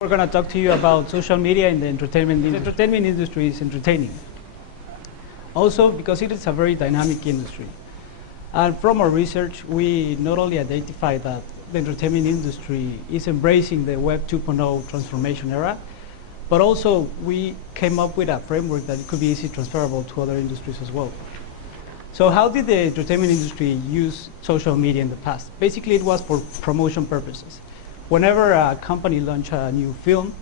We're going to talk to you about social media in the entertainment industry. The entertainment industry is entertaining. Also, because it is a very dynamic industry. And from our research, we not only identify that the entertainment industry is embracing the Web 2.0 transformation era, but also we came up with a framework that it could be easily transferable to other industries as well. So how did the entertainment industry use social media in the past? Basically, it was for promotion purposes. Whenever a company launched a new film,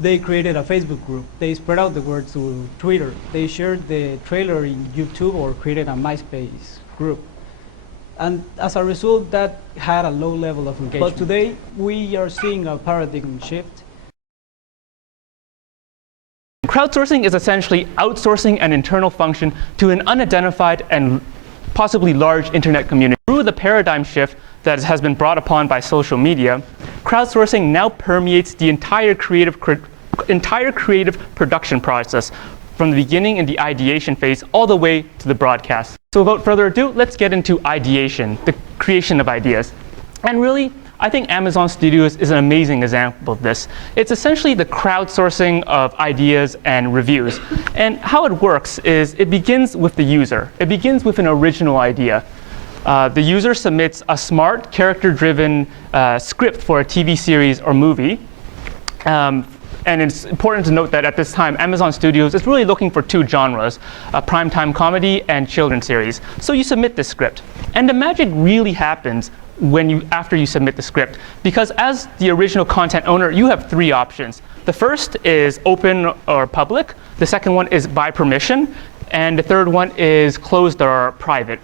they created a Facebook group. They spread out the word to Twitter. They shared the trailer in YouTube or created a MySpace group. And as a result, that had a low level of engagement. But today, we are seeing a paradigm shift. Crowdsourcing is essentially outsourcing an internal function to an unidentified and possibly large internet community. Through the paradigm shift that has been brought upon by social media, crowdsourcing now permeates the entire creative production process, from the beginning in the ideation phase all the way to the broadcast. So without further ado, let's get into ideation, the creation of ideas. And really, I think Amazon Studios is an amazing example of this. It's essentially the crowdsourcing of ideas and reviews. And how it works is it begins with the user. It begins with an original idea. The user submits a smart, character-driven script for a TV series or movie. And it's important to note that at this time, Amazon Studios is really looking for two genres, primetime comedy and children's series. So you submit this script. And the magic really happens after you submit the script. Because as the original content owner, you have three options. The first is open or public. The second one is by permission. And the third one is closed or private.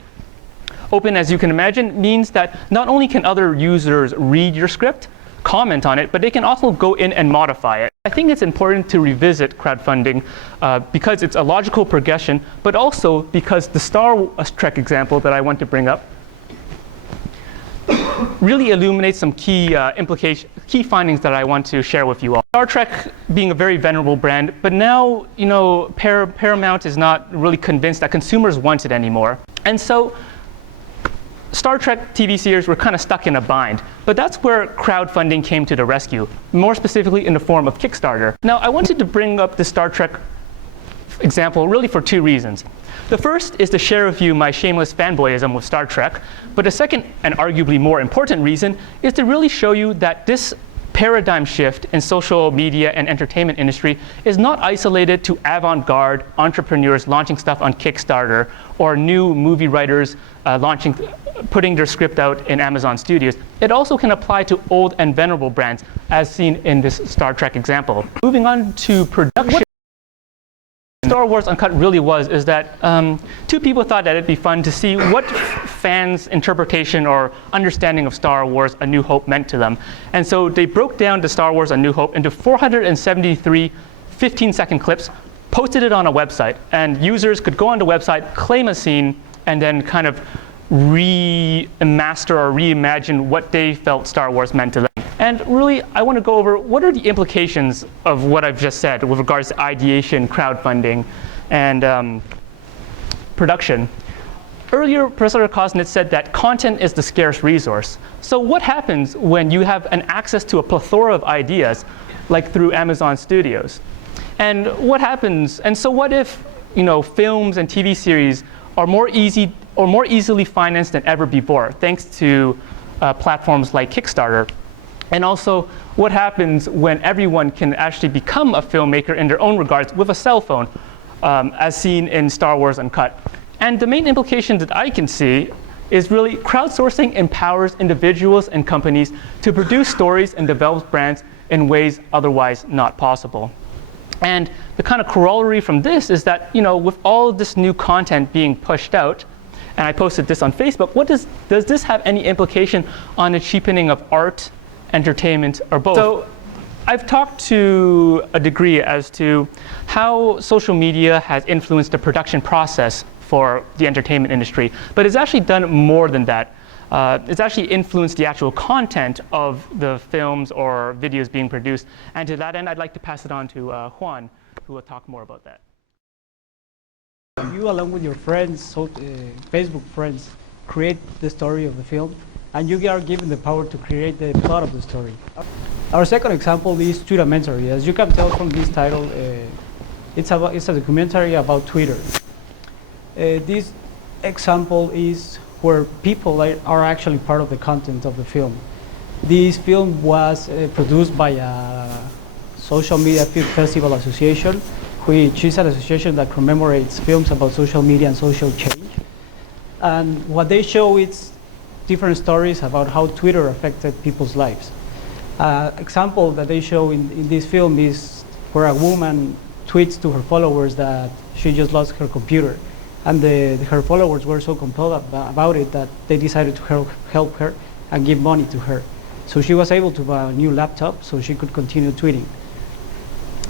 Open, as you can imagine, means that not only can other users read your script, comment on it, but they can also go in and modify it. I think it's important to revisit crowdfunding because it's a logical progression, but also because the Star Trek example that I want to bring up really illuminates some key findings that I want to share with you all. Star Trek being a very venerable brand, but now Paramount is not really convinced that consumers want it anymore. And so Star Trek TV series were kind of stuck in a bind, but that's where crowdfunding came to the rescue, more specifically in the form of Kickstarter. Now, I wanted to bring up the Star Trek example really for two reasons. The first is to share with you my shameless fanboyism with Star Trek, but the second and arguably more important reason is to really show you that this paradigm shift in social media and entertainment industry is not isolated to avant-garde entrepreneurs launching stuff on Kickstarter or new movie writers putting their script out in Amazon Studios. It also can apply to old and venerable brands, as seen in this Star Trek example. Moving on to production. Star Wars Uncut really was is that two people thought that it'd be fun to see what fans' interpretation or understanding of Star Wars A New Hope meant to them. And so they broke down the Star Wars A New Hope into 473 15-second clips, posted it on a website, and users could go on the website, claim a scene, and then kind of remaster or reimagine what they felt Star Wars meant to them. And really, I want to go over what are the implications of what I've just said with regards to ideation, crowdfunding, and production. Earlier, Professor Kosnitz said that content is the scarce resource. So what happens when you have an access to a plethora of ideas, like through Amazon Studios? And what happens? And so what if, films and TV series are more easily financed than ever before, thanks to platforms like Kickstarter? And also, what happens when everyone can actually become a filmmaker in their own regards with a cell phone, as seen in Star Wars Uncut? And the main implication that I can see is really crowdsourcing empowers individuals and companies to produce stories and develop brands in ways otherwise not possible. And the kind of corollary from this is that, with all of this new content being pushed out, and I posted this on Facebook, does this have any implication on the cheapening of art, entertainment, or both? So I've talked to a degree as to how social media has influenced the production process for the entertainment industry, but it's actually done more than that. It's actually influenced the actual content of the films or videos being produced. And to that end, I'd like to pass it on to Juan, who will talk more about that. You, along with your friends, Facebook friends, create the story of the film, and you are given the power to create the plot of the story. Our second example is Twittermentary. As you can tell from this title, it's a documentary about Twitter. This example is where people are actually part of the content of the film. This film was produced by a social media film festival association, which is an association that commemorates films about social media and social change. And what they show is different stories about how Twitter affected people's lives. Example that they show in this film is where a woman tweets to her followers that she just lost her computer. And her followers were so compelled about it that they decided to help her and give money to her. So she was able to buy a new laptop so she could continue tweeting.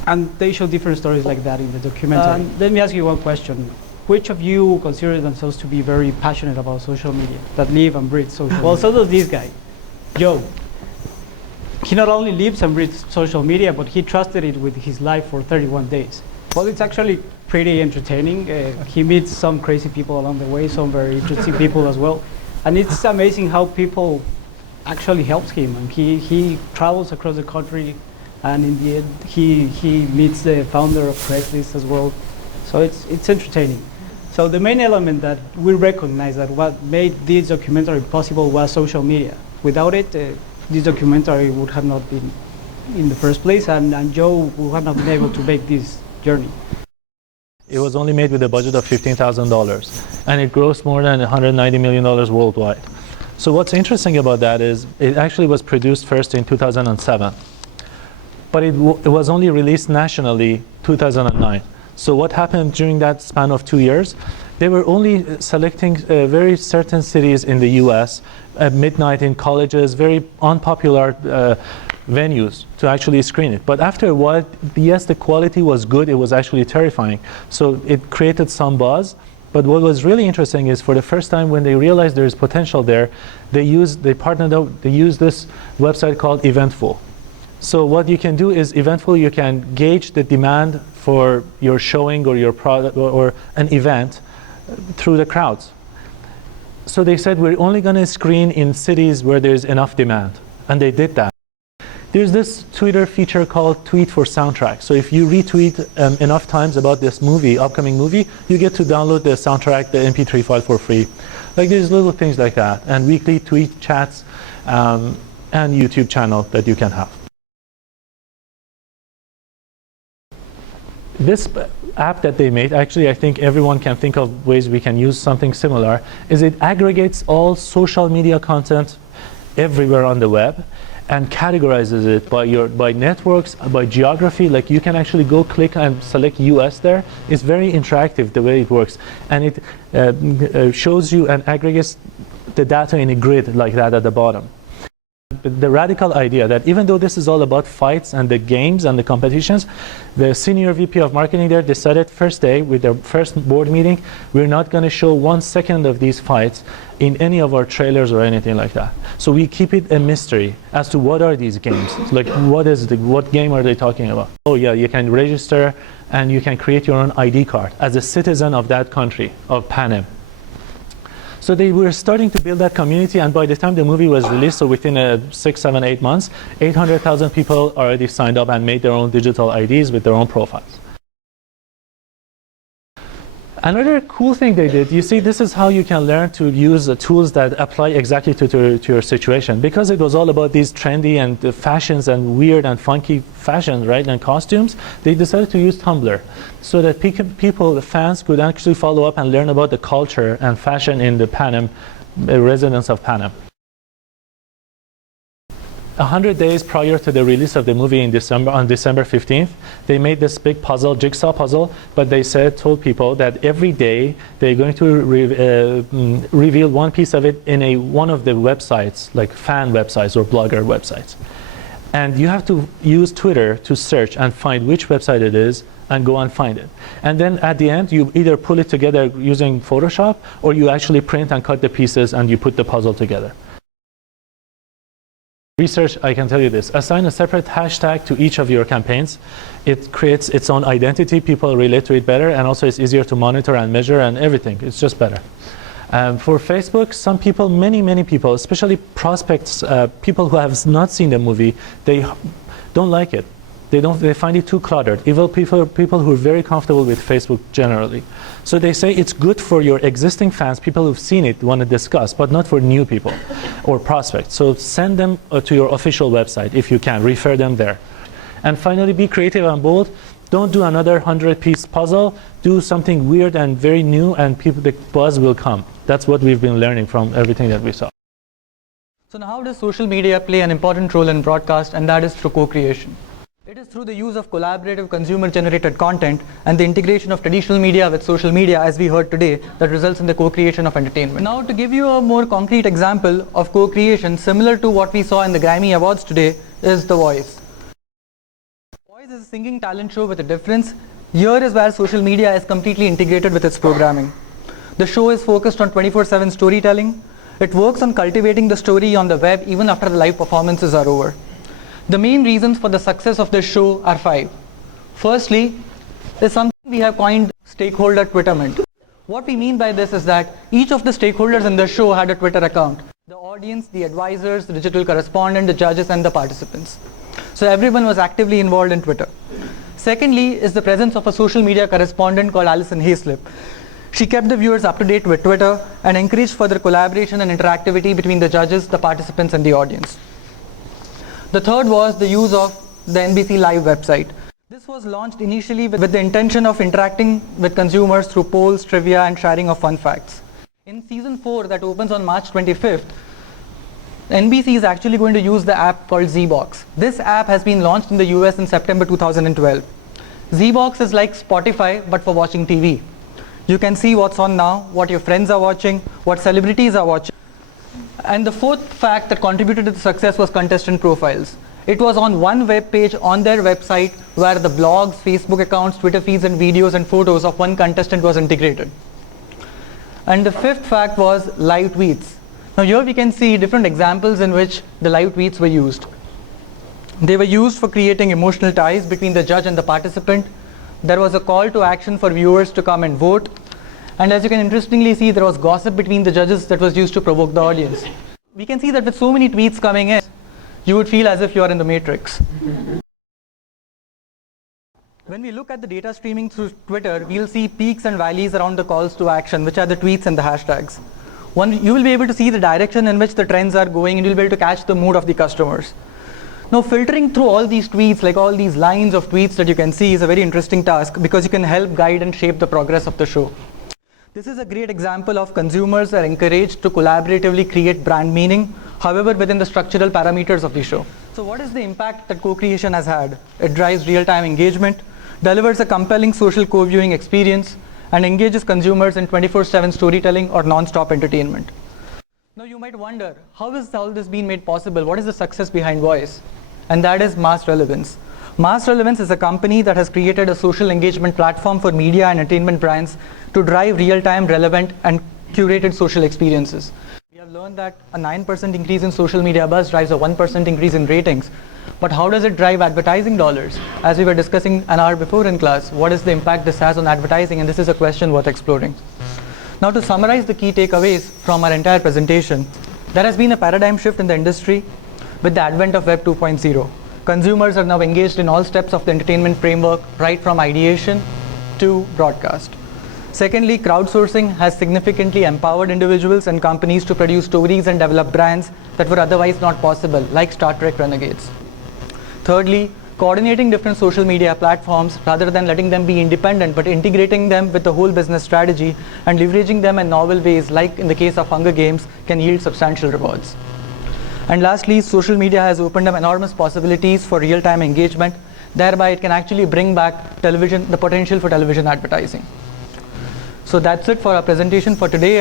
And they show different stories like that in the documentary. Let me ask you one question. Which of you consider themselves to be very passionate about social media, that live and breathe social media? Well, so does this guy, Joe. He not only lives and breathes social media, but he trusted it with his life for 31 days. Well, it's actually pretty entertaining. He meets some crazy people along the way, some very interesting people as well. And it's amazing how people actually helps him. And he travels across the country, and in the end, he meets the founder of Craigslist as well. So it's entertaining. So the main element that we recognize that what made this documentary possible was social media. Without it, this documentary would have not been in the first place, and Joe would have not been able to make this journey. It was only made with a budget of $15,000, and it grossed more than $190 million worldwide. So what's interesting about that is it actually was produced first in 2007, but it was only released nationally 2009. So what happened during that span of 2 years? They were only selecting very certain cities in the US at midnight in colleges, very unpopular venues to actually screen it. But after a while, yes, the quality was good, it was actually terrifying. So it created some buzz. But what was really interesting is for the first time when they realized there is potential there, they partnered up, they used this website called Eventful. So what you can do is Eventful, you can gauge the demand for your showing or your product or an event through the crowds. So they said we're only going to screen in cities where there's enough demand, and they did that. There's this Twitter feature called Tweet for Soundtrack. So if you retweet enough times about this movie, upcoming movie, you get to download the soundtrack, the MP3 file for free. Like there's little things like that, and weekly tweet chats and YouTube channel that you can have. This app that they made, actually I think everyone can think of ways we can use something similar, is it aggregates all social media content everywhere on the web and categorizes it by networks, by geography. Like you can actually go click and select US there. It's very interactive the way it works, and it shows you and aggregates the data in a grid like that at the bottom. The radical idea that even though this is all about fights and the games and the competitions, the senior VP of marketing there decided first day with their first board meeting, we're not going to show 1 second of these fights in any of our trailers or anything like that. So we keep it a mystery as to what are these games, like what game are they talking about. Oh yeah, you can register and you can create your own ID card as a citizen of that country, of Panem. So they were starting to build that community, and by the time the movie was released, so within 6, 7, 8 months, 800,000 people already signed up and made their own digital IDs with their own profiles. Another cool thing they did, you see, this is how you can learn to use tools that apply exactly to your situation. Because it was all about these trendy and fashions and weird and funky fashions, right, and costumes, they decided to use Tumblr so that people, the fans, could actually follow up and learn about the culture and fashion in the Panem, residents of Panem. 100 days prior to the release of the movie in December, on December 15th, they made this big puzzle, jigsaw puzzle, but they told people that every day they're going to reveal one piece of it in one of the websites, like fan websites or blogger websites. And you have to use Twitter to search and find which website it is and go and find it. And then at the end, you either pull it together using Photoshop, or you actually print and cut the pieces and you put the puzzle together. Research, I can tell you this, assign a separate hashtag to each of your campaigns. It creates its own identity, people relate to it better, and also it's easier to monitor and measure and everything. It's just better. For Facebook, some people, many people, especially prospects, people who have not seen the movie, they don't like it. They find it too cluttered. Even people who are very comfortable with Facebook generally. So they say it's good for your existing fans, people who've seen it, want to discuss, but not for new people or prospects. So send them to your official website if you can, refer them there. And finally, be creative and bold. Don't do another 100-piece puzzle. Do something weird and very new, and the buzz will come. That's what we've been learning from everything that we saw. So now how does social media play an important role in broadcast, and that is through co-creation? It is through the use of collaborative consumer-generated content and the integration of traditional media with social media, as we heard today, that results in the co-creation of entertainment. Now, to give you a more concrete example of co-creation similar to what we saw in the Grammy Awards today is The Voice. Voice is a singing talent show with a difference. Here is where social media is completely integrated with its programming. The show is focused on 24/7 storytelling. It works on cultivating the story on the web even after the live performances are over. The main reasons for the success of this show are 5. Firstly, is something we have coined stakeholder Twitterment. What we mean by this is that each of the stakeholders in the show had a Twitter account. The audience, the advisors, the digital correspondent, the judges, and the participants. So everyone was actively involved in Twitter. Secondly is the presence of a social media correspondent called Alison Hayslip. She kept the viewers up to date with Twitter and encouraged further collaboration and interactivity between the judges, the participants, and the audience. The third was the use of the NBC Live website. This was launched initially with the intention of interacting with consumers through polls, trivia, and sharing of fun facts. In season 4 that opens on March 25th, NBC is actually going to use the app called Zbox. This app has been launched in the US in September 2012. Zbox is like Spotify but for watching TV. You can see what's on now, what your friends are watching, what celebrities are watching. And the fourth fact that contributed to the success was contestant profiles. It was on one web page on their website where the blogs, Facebook accounts, Twitter feeds, and videos and photos of one contestant was integrated. And the fifth fact was live tweets. Now here we can see different examples in which the live tweets were used. They were used for creating emotional ties between the judge and the participant. There was a call to action for viewers to come and vote. And as you can interestingly see, there was gossip between the judges that was used to provoke the audience. We can see that with so many tweets coming in, you would feel as if you are in the Matrix. When we look at the data streaming through Twitter, we'll see peaks and valleys around the calls to action, which are the tweets and the hashtags. You will be able to see the direction in which the trends are going, and you'll be able to catch the mood of the customers. Now, filtering through all these tweets, like all these lines of tweets that you can see, is a very interesting task because you can help guide and shape the progress of the show. This is a great example of consumers are encouraged to collaboratively create brand meaning, however within the structural parameters of the show. So what is the impact that co-creation has had? It drives real-time engagement, delivers a compelling social co-viewing experience, and engages consumers in 24/7 storytelling or non-stop entertainment. Now you might wonder, how has all this been made possible? What is the success behind Voice? And that is Mass Relevance. Mass Relevance is a company that has created a social engagement platform for media and entertainment brands to drive real-time, relevant, and curated social experiences. We have learned that a 9% increase in social media buzz drives a 1% increase in ratings. But how does it drive advertising dollars? As we were discussing an hour before in class, what is the impact this has on advertising? And this is a question worth exploring. Now, to summarize the key takeaways from our entire presentation, there has been a paradigm shift in the industry with the advent of Web 2.0. Consumers are now engaged in all steps of the entertainment framework, right from ideation to broadcast. Secondly, crowdsourcing has significantly empowered individuals and companies to produce stories and develop brands that were otherwise not possible, like Star Trek Renegades. Thirdly, coordinating different social media platforms rather than letting them be independent, but integrating them with the whole business strategy and leveraging them in novel ways, like in the case of Hunger Games, can yield substantial rewards. And lastly, social media has opened up enormous possibilities for real-time engagement. Thereby, it can actually bring back television, the potential for television advertising. So that's it for our presentation for today.